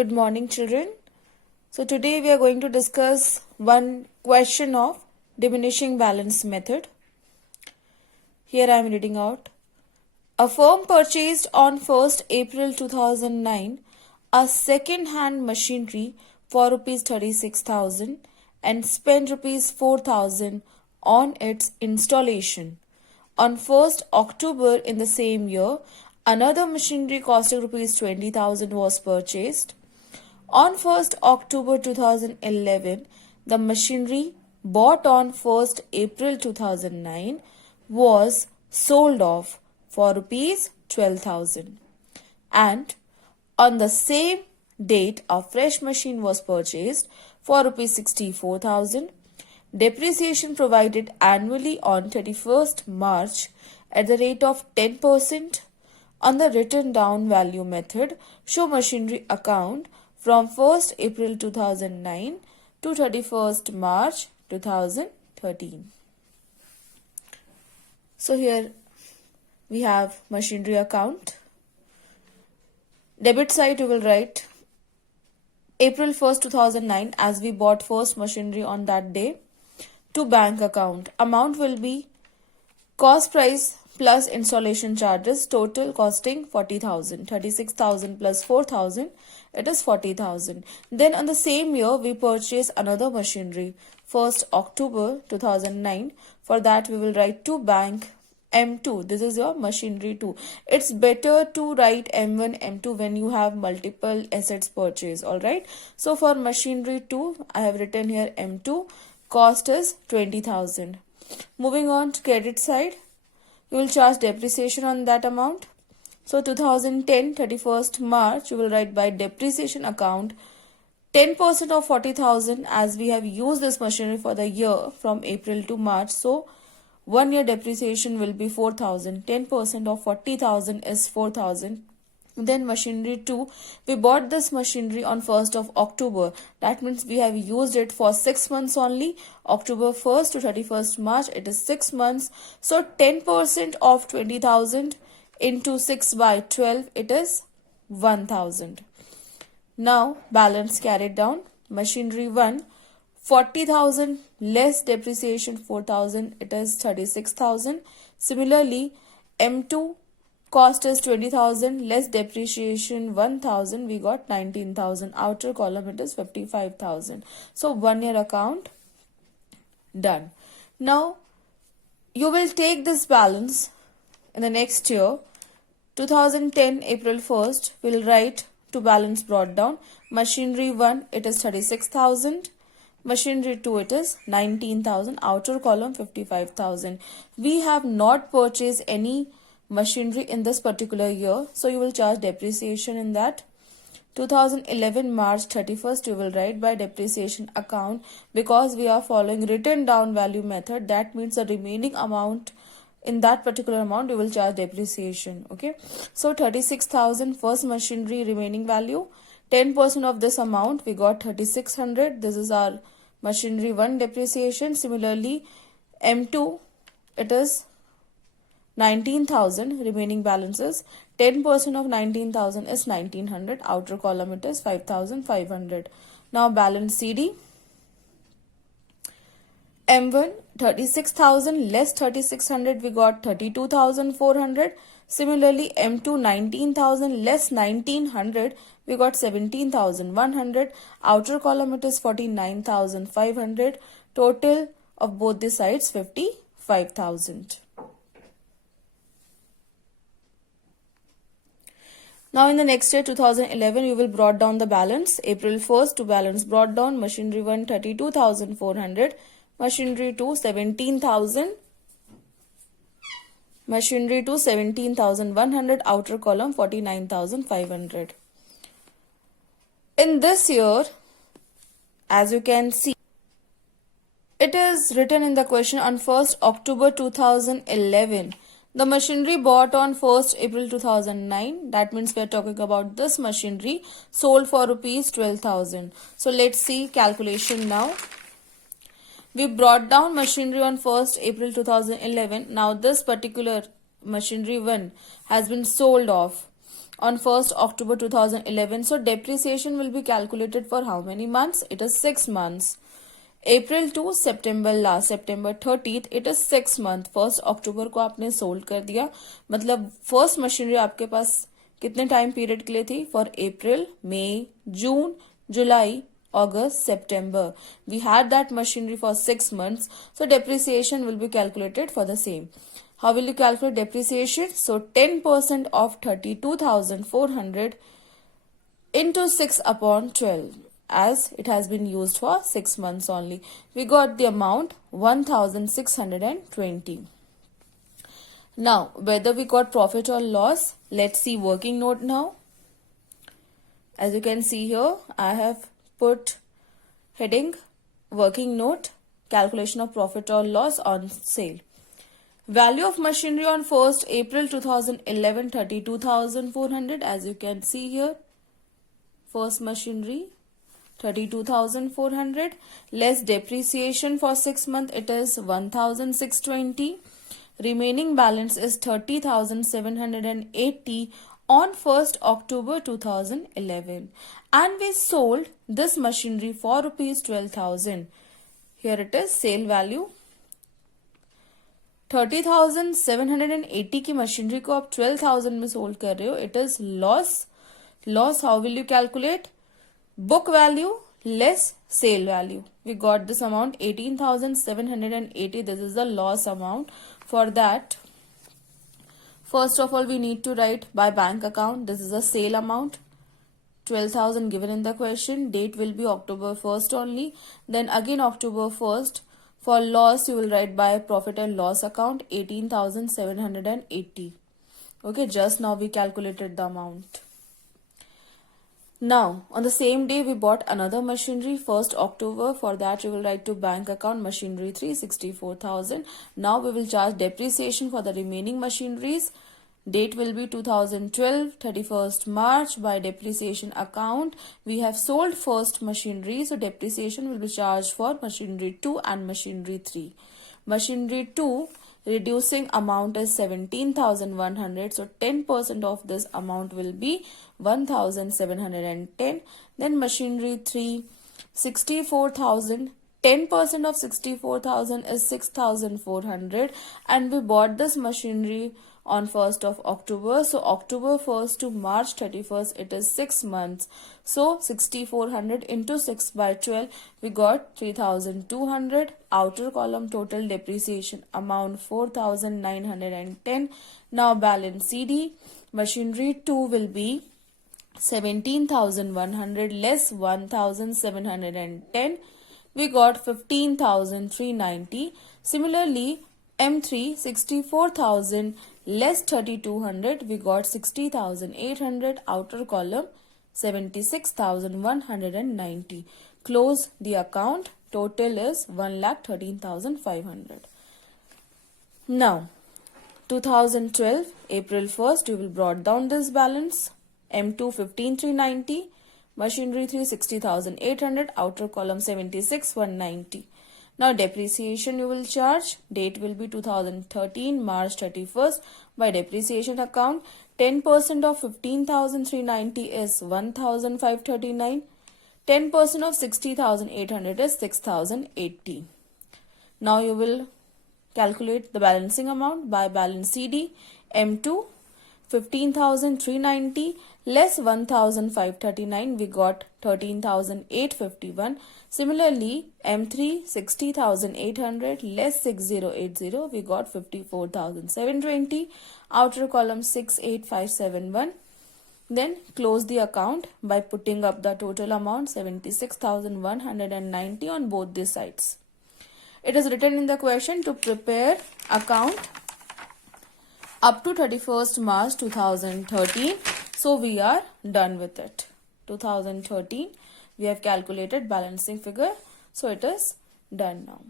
Good morning, children. So today we are going to discuss one question of diminishing balance method. Here I am reading out. A firm purchased on 1st April 2009 a second-hand machinery for rupees 36,000 and spent rupees 4,000 on its installation. On 1st October in the same year, another machinery costing rupees 20,000 was purchased. On 1st October 2011, the machinery bought on 1st April 2009 was sold off for rupees 12,000. And on the same date, a fresh machine was purchased for rupees 64,000. Depreciation provided annually on 31st March at the rate of 10% on the written down value method. Show machinery account from 1st April 2009 to 31st March 2013. So here we have machinery account. Debit side we will write April 1st 2009 as we bought first machinery on that day to bank account. Amount will be cost price plus installation charges, total costing 40,000. 36,000 plus 4,000, it is 40,000. Then on the same year we purchase another machinery 1st October 2009. For that we will write to bank M2. This is your machinery 2. It's better to write M1, M2 when you have multiple assets purchased. Alright. So for machinery 2, I have written here M2. Cost is 20,000. Moving on to credit side. You will charge depreciation on that amount. So 2010, 31st March, you will write by depreciation account 10% of 40,000 as we have used this machinery for the year from April to March. So 1 year depreciation will be 4,000. 10% of 40,000 is 4,000. Then machinery 2, we bought this machinery on 1st of October. That means we have used it for 6 months only. October 1st to 31st March, it is 6 months. So 10% of 20,000 into 6 by 12, it is 1,000. Now balance carried down. Machinery 1, 40,000 less depreciation 4,000, it is 36,000. Similarly, M2 cost is 20,000 less depreciation 1,000, we got 19,000. Outer column it is 55,000. So 1 year account done. Now you will take this balance in the next year 2010 April 1st. We will write to balance brought down. Machinery 1 it is 36,000. Machinery 2 it is 19,000. Outer column 55,000. We have not purchased any machinery in this particular year, so you will charge depreciation in that. 2011 March 31st you will write by depreciation account because we are following written down value method. That means the remaining amount, in that particular amount you will charge depreciation. Okay, so 36,000 first machinery remaining value, 10% of this amount we got 3,600. This is our machinery 1 depreciation. Similarly M2 it is 19,000 remaining balances. 10% of 19,000 is 1,900. Outer column it is 5,500. Now balance CD. M1 36,000 less 3,600, we got 32,400. Similarly M2 19,000 less 1,900, we got 17,100. Outer column it is 49,500. Total of both the sides 55,000. Now in the next year 2011 you will brought down the balance. April 1st to balance brought down. Machinery 1 32,400. Machinery 2 17,000. Machinery 2 17,100. Outer column 49,500. In this year, as you can see, it is written in the question on 1st October 2011. The machinery bought on 1st April 2009, that means we are talking about this machinery, sold for rupees 12,000. So let's see calculation now. We brought down machinery on 1st April 2011. Now this particular machinery 1 has been sold off on 1st October 2011. So depreciation will be calculated for how many months? It is 6 months. April to September last, September 30th, it is 6 month. 1st October को आपने sold कर दिया, मतलब first machinery आपके पास कितने time period के लिए थी? For April, May, June, July, August, September. We had that machinery for 6 months. So depreciation will be calculated for the same. How will you calculate depreciation? So 10% of 32,400 into 6 upon 12, as it has been used for 6 months only. We got the amount 1,620. Now, whether we got profit or loss, let's see working note now. As you can see here, I have put heading working note, calculation of profit or loss on sale. Value of machinery on 1st April 2011, 32,400. As you can see here, first machinery 32,400 less depreciation for 6 months, it is 1,620. Remaining balance is 30,780 on 1st October 2011, and we sold this machinery for rupees 12,000. Here it is sale value. 30,780 की machinery को आप 12,000 में sold कर रहे हो, it is loss. Loss how will you calculate? Book value less sale value. We got this amount 18,780. This is the loss amount. For that, first of all, we need to write by bank account. This is a sale amount, 12,000 given in the question. Date will be October 1st only. Then again October 1st. For loss, you will write by profit and loss account, 18,780. Okay, just now we calculated the amount. Now, on the same day, we bought another machinery, 1st October. For that, you will write to bank account machinery 3, 64,000. Now, we will charge depreciation for the remaining machineries. Date will be 2012, 31st March. By depreciation account, we have sold first machinery. So, depreciation will be charged for machinery 2 and machinery 3. Machinery 2, reducing amount is 17,100. So 10% of this amount will be 1,710. Then machinery 3, 64,000. 10% of 64,000 is 6,400, and we bought this machinery on 1st of October. So October 1st to March 31st, it is 6 months. So 6,400 into 6 by 12, we got 3,200. Outer column total depreciation amount 4,910. Now balance CD. Machinery 2 will be 17,100 less 1,710. We got 15,390. Similarly, M3 64,000 less 3,200. We got 60,800. Outer column 76,190. Close the account. Total is 1,13,500. Now, 2012 April 1st, we will brought down this balance. M2 15,390. Machinery 3 60,800. Outer column 76,190. Now depreciation you will charge. Date will be 2013 March 31st. By depreciation account, 10% of 15,390 is 1,539. 10% of 60,800 is 6,080. Now you will calculate the balancing amount by balance CD. M2 15,390 less 1,539, we got 13,851. Similarly, M3 60,800 less 6,080, we got 54,720. Outer column 68,571. Then close the account by putting up the total amount 76,190 on both the sides. It is written in the question to prepare account up to 31st March 2013. So we are done with it. 2013, we have calculated balancing figure. So it is done now.